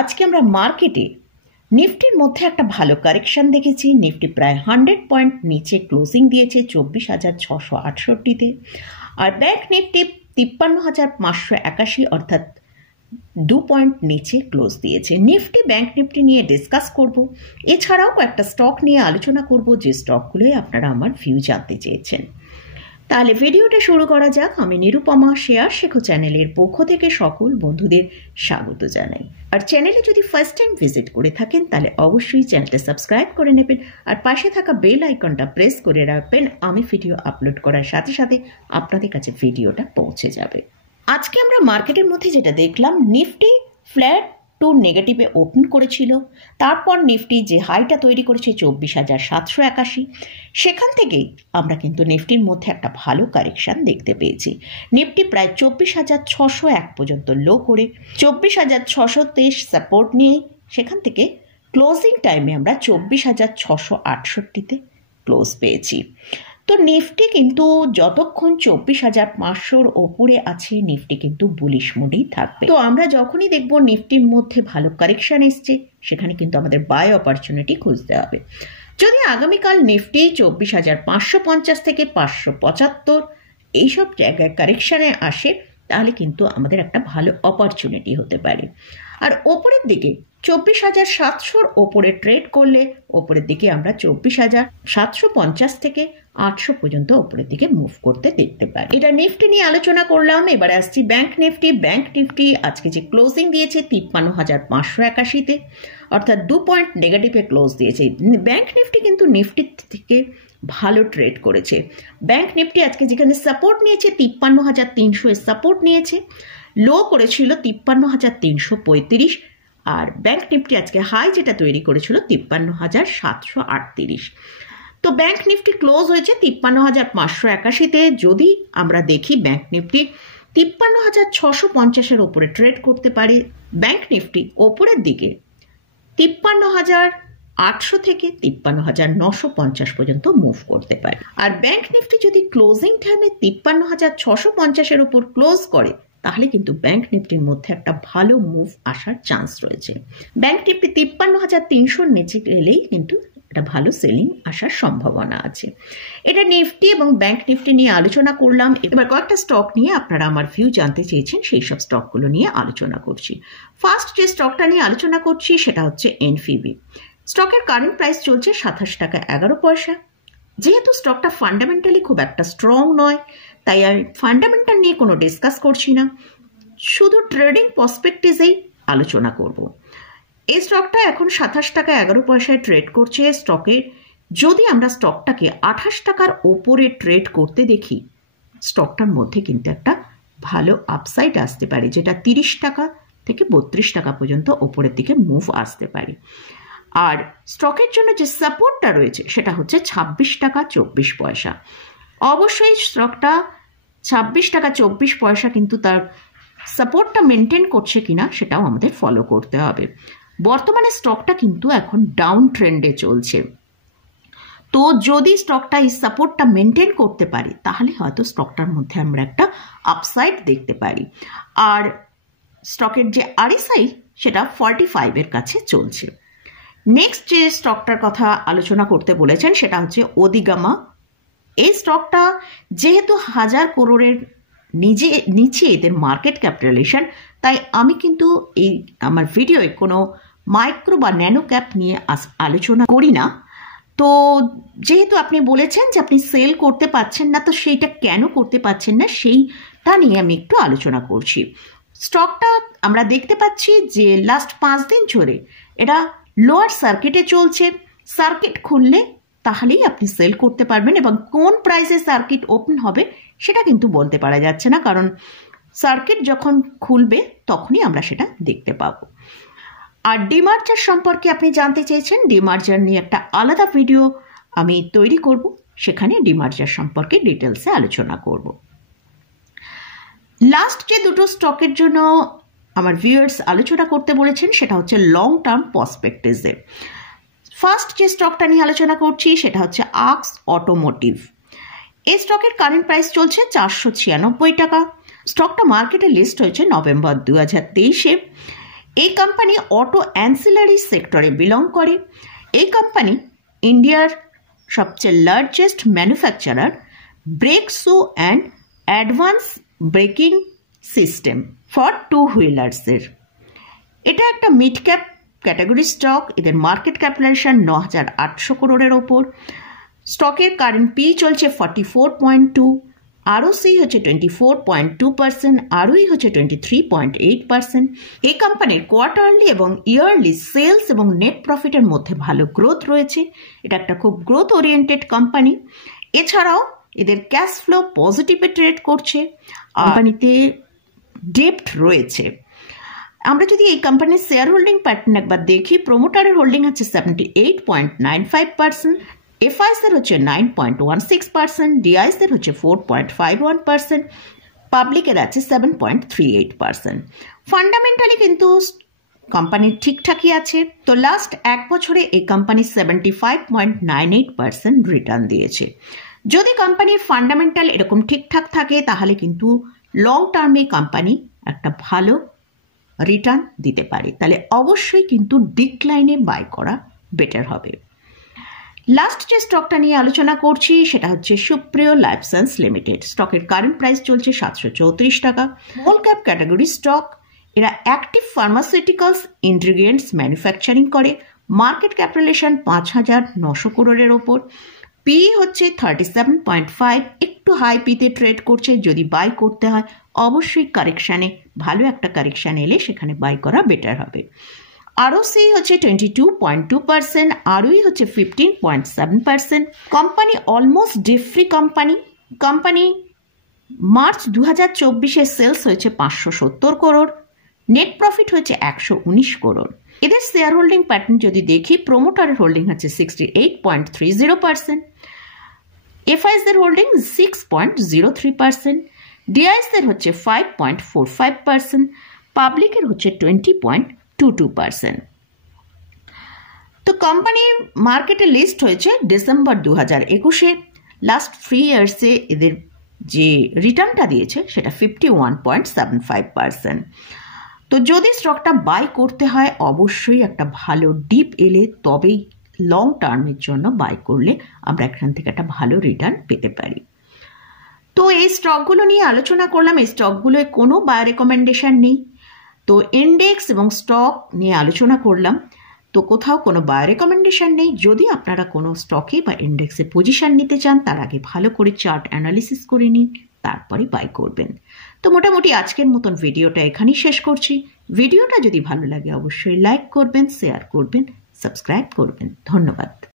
আজকে আমরা মার্কেটে নিফটির মধ্যে একটা ভালো কারেকশন দেখেছি। নিফটি প্রায় 100 পয়েন্ট নিচে ক্লোজিং দিয়েছে 24,668-তে, আর ব্যাংক নিফটি 53,581 অর্থাৎ 2 পয়েন্ট নিচে ক্লোজ দিয়েছে। নিফটি ব্যাংক নিফটি নিয়ে ডিসকাস করব, এছাড়াও কয়েকটা স্টক নিয়ে আলোচনা করব যে স্টকগুলোই আপনারা আমার ভিউ জানতে চেয়েছেন। তাহলে ভিডিওটা শুরু করা যাক। আমি নিরুপমা শেয়ার শেখো চ্যানেলের পক্ষ থেকে সকল বন্ধুদের স্বাগত জানাই। আর চ্যানেলে যদি ফার্স্ট টাইম ভিজিট করে থাকেন তাহলে অবশ্যই চ্যানেলটা সাবস্ক্রাইব করে নেবেন আর পাশে থাকা বেল আইকনটা প্রেস করে রাখবেন। আমি ভিডিও আপলোড করার সাথে সাথে আপনাদের কাছে ভিডিওটা পৌঁছে যাবে। আজকে আমরা মার্কেটের মধ্যে যেটা দেখলাম, নিফটি ফ্ল্যাট টু নেগেটিভে ওপেন করেছিল, তারপর নিফটি যে হাইটা তৈরি করেছে 24,781, সেখান থেকেই আমরা কিন্তু নিফটির মধ্যে একটা ভালো কারেকশান দেখতে পেয়েছি। নিফটি প্রায় 24,601 পর্যন্ত লো করে 24,623 সাপোর্ট নিয়ে সেখান থেকে ক্লোজিং টাইমে আমরা 24,668-তে ক্লোজ পেয়েছি। তো নিফটি কিন্তু যতক্ষণ 24,500-র ওপরে আছে নিফটি কিন্তু বুলিশ মোডেই থাকবে। তো আমরা যখনই দেখব নিফটির মধ্যে ভালো কারেকশন এসছে, সেখানে কিন্তু আমাদের বাই অপরচুনিটি খুঁজতে হবে। যদি আগামীকাল নিফটি 24,550 থেকে 575 এইসব জায়গায় কারেকশানে আসে, তাহলে কিন্তু আমাদের একটা ভালো অপরচুনিটি হতে পারে। আর ওপরের দিকে 24,700-র ওপরে ট্রেড করলে ওপরের দিকে আমরা 24,750 থেকে 800 পর্যন্ত ওপরের দিকে মুভ করতে দেখতে পারি। এটা নিফটি নিয়ে আলোচনা করলাম। এবারে আসছি ব্যাংক নিফটি। ব্যাংক নিফটি আজকে যে ক্লোজিং দিয়েছে 53,581-তে, অর্থাৎ 2 পয়েন্ট নেগেটিভে ক্লোজ দিয়েছে। ব্যাংক নিফটি কিন্তু নিফটির থেকে ভালো ট্রেড করেছে। ব্যাংক নিফটি আজকে যেখানে সাপোর্ট নিয়েছে 53,300-এর সাপোর্ট নিয়েছে, লো করেছিল 53,335, আর ব্যাংক নিফটি আজকে হাই যেটা তৈরি করেছিল 53,738। তো ব্যাংক নিফটি ক্লোজ হয়েছে 53,581-তে। যদি আমরা দেখি ব্যাংক নিফটি 53,650-এর ওপরে ট্রেড করতে পারে, ব্যাংক নিফটি ওপরের দিকে 53,800 থেকে 53,950 পর্যন্ত মুভ করতে পারে। আর ব্যাংক নিফটি যদি ক্লোজিং টাইমে 53,650-এর ওপর ক্লোজ করে, তাহলে কিন্তু ব্যাংক নিফটির মধ্যে একটা ভালো মুভ আসার চান্স রয়েছে। ব্যাংক নিফটি 53,300-র নিচে গেলেই কিন্তু একটা ভালো সেলিং আসার সম্ভাবনা আছে। এটা নিফটি এবং ব্যাংক নিফটি নিয়ে আলোচনা করলাম। এবার কয়েকটা স্টক নিয়ে আপনারা আমার ভিউ জানতে চেয়েছেন, সেই সব স্টকগুলো নিয়ে আলোচনা করছি। ফার্স্ট যে স্টকটা নিয়ে আলোচনা করছি সেটা হচ্ছে এনফিবি। স্টকের কারেন্ট প্রাইস চলছে 27 টাকা 11 পয়সা। যেহেতু স্টকটা ফান্ডামেন্টালি খুব একটা স্ট্রং নয়, তাই আমি ফান্ডামেন্টাল নিয়ে কোনো ডিসকাস করছি না, শুধু ট্রেডিং পার্সপেক্টিভেই আলোচনা করব। এই স্টকটা এখন 27 টাকা 11 পয়সায় ট্রেড করছে। স্টকের যদি আমরা স্টকটাকে 28 টাকার ওপরে ট্রেড করতে দেখি, স্টকটার মধ্যে কিন্তু একটা ভালো আপসাইড আসতে পারে, যেটা 30 টাকা থেকে 32 টাকা পর্যন্ত ওপরের দিকে মুভ আসতে পারে। আর স্টকের জন্য যে সাপোর্টটা রয়েছে সেটা হচ্ছে 26 টাকা 24 পয়সা। অবশ্যই স্টকটা 26 টাকা 24 পয়সা কিন্তু তার সাপোর্টটা মেনটেন করছে কিনা সেটাও আমাদের ফলো করতে হবে। বর্তমানে স্টকটা কিন্তু এখন ডাউন ট্রেন্ডে চলছে। তো যদি স্টকটা এই সাপোর্টটা মেনটেন করতে পারে, তাহলে হয়তো স্টকটার মধ্যে আমরা একটা আপসাইড দেখতে পারি। আর স্টকের যে আরএসআই সেটা 45-এর কাছে চলছে। নেক্সট যে স্টকটার কথা আলোচনা করতে বলেছেন সেটা হচ্ছে ওদিগামা। এই স্টকটা যেহেতু 1000 করোড়ের নিচে এদের মার্কেট ক্যাপিটালাইজেশন, তাই আমি কিন্তু এই আমার ভিডিওয় কোনো মাইক্রো বা ন্যানো ক্যাপ নিয়ে আলোচনা করি না। তো যেহেতু আপনি বলেছেন যে আপনি সেল করতে পারছেন না, তো সেইটা কেন করতে পারছেন না সেইটা নিয়ে আমি একটু আলোচনা করছি। স্টকটা আমরা দেখতে পাচ্ছি যে লাস্ট 5 দিন ধরে এটা লোয়ার সার্কিটে চলছে। সার্কিট খুললে তাহলেই আপনি সেল করতে পারবেন, এবং কোন প্রাইসে সার্কিট ওপেন হবে সেটা কিন্তু বলতে পারা যাচ্ছে না, কারণ সার্কিট যখন খুলবে তখনই আমরা সেটা দেখতে পাবো। আর ডিমার্জার সম্পর্কে আপনি জানতে চেয়েছেন, ডিমার্জার নিয়ে একটা আলাদা ভিডিও আমি তৈরি করব, সেখানে ডিমার্জার সম্পর্কে ডিটেলসে আলোচনা করব। লাস্ট যে দুটো স্টকের জন্য আমার ভিউয়ার্স আলোচনা করতে বলেছেন সেটা হচ্ছে লং টার্ম পার্সপেক্টিভে। ফার্স্ট যে স্টকটা নিয়ে আলোচনা করছি সেটা হচ্ছে আক্স অটোমোটিভ। এই স্টকের কারেন্ট প্রাইস চলছে 496 টাকা। স্টকটা মার্কেটে লিস্ট হয়েছে নভেম্বর 2023-এ। এই কোম্পানি অটো অ্যান্সিলারি সেক্টরে বিলং করে। এই কোম্পানি ইন্ডিয়ার সবচেয়ে largest manufacturer brake shoe and advance braking system for two হুইলার্সের। এটা একটা মিড ক্যাপ ক্যাটাগরি স্টক। এদের মার্কেট ক্যাপিটালাইজেশন 9,800 করোড়ের ওপর। স্টকের কারেন্ট পি চলছে 44.2, আরওসি হচ্ছে 24.2%, আরওই হচ্ছে 23.8%। এই কোম্পানির কোয়ার্টারলি এবং ইয়ারলি সেলস এবং নেট প্রফিটের মধ্যে ভালো গ্রোথ রয়েছে। এটা একটা খুব গ্রোথ ওরিয়েন্টেড কোম্পানি। এছাড়াও এদের ক্যাশ ফ্লো পজিটিভে ট্রেড করছে। কোম্পানিতে ডেপ্ট রয়েছে। আমরা যদি এই কোম্পানির শেয়ার হোল্ডিং প্যাটার্ন একবার দেখি, প্রোমোটারের হোল্ডিং হচ্ছে 78.95%, এফআইসের হচ্ছে 9.16%, ডিআইসের হচ্ছে 4.51%, পাবলিকের আছে 7.38%। ফান্ডামেন্টালি কিন্তু কোম্পানি ঠিকঠাকই আছে। তো লাস্ট এক বছরে এই কোম্পানি 75.98% রিটার্ন দিয়েছে। যদি কোম্পানির ফান্ডামেন্টাল এরকম ঠিকঠাক থাকে তাহলে কিন্তু লং টার্মে কোম্পানি একটা ভালো রিটার্ন দিতে পারে। তাহলে অবশ্যই কিন্তু ডিক্লাইনে বাই করা বেটার হবে। লাস্ট যে স্টকটা নিয়ে আলোচনা করছি সেটা হচ্ছে সুপ্রিয় লাইফ সায়েন্স লিমিটেড। স্টকের কারেন্ট প্রাইস চলছে 734 টাকা। Small cap category stock. এরা অ্যাক্টিভ ফার্মাসিউটিক্যালস ইনগ্রিডিয়েন্টস ম্যানুফ্যাকচারিং করে। মার্কেট ক্যাপিটালাইজেশন 5,900 করোড়ের ওপর। পি হচ্ছে 37.5, একটু হাই পিতে ট্রেড করছে। যদি বাই করতে হয় অবশ্যই কারেকশানে, ভালো একটা কারেকশান এলে সেখানে বাই করা বেটার হবে। আরওসি হচ্ছে 22.2%, আরওই হচ্ছে 15.7%। Company almost debt free company. Company March 2024-এ সেলস হয়েছে 570 করোড়, নেট প্রফিট হয়েছে 119 করোড়। এদের শেয়ার হোল্ডিং প্যাটার্ন যদি দেখি, প্রোমোটারের হোল্ডিং হচ্ছে 68.30%, এফআইসের হোল্ডিং 6.03%, ডিআইসের হচ্ছে 5.45%, পাবলিকের হচ্ছে 20.22%। তো কোম্পানি মার্কেটে লিস্ট হয়েছে ডিসেম্বর 2021-এ। লাস্ট 3 ইয়ার্সে এদের যে রিটার্নটা দিয়েছে সেটা 51.75%। তো যদি স্টকটা বাই করতে হয় অবশ্যই একটা ভালো ডিপ এলে তবেই লং টার্মের জন্য বাই করলে আমরা এখান থেকে একটা ভালো রিটার্ন পেতে পারি। তো এই স্টকগুলো নিয়ে আলোচনা করলাম। এই স্টকগুলোয় কোনো বাই রেকমেন্ডেশন নেই। তো ইন্ডেক্স এবং স্টক নিয়ে আলোচনা করলাম, তো কোথাও কোনো বাই রেকমেন্ডেশন নেই। যদি আপনারা কোনো স্টকে বা ইন্ডেক্সে পজিশন নিতে চান তার আগে ভালো করে চার্ট অ্যানালিসিস করে নিন, তারপরে বাই করবেন। তো মোটামুটি আজকের মতন ভিডিওটা এখানেই শেষ করছি। ভিডিওটা যদি ভালো লাগে অবশ্যই লাইক করবেন, শেয়ার করবেন, সাবস্ক্রাইব করবেন। ধন্যবাদ।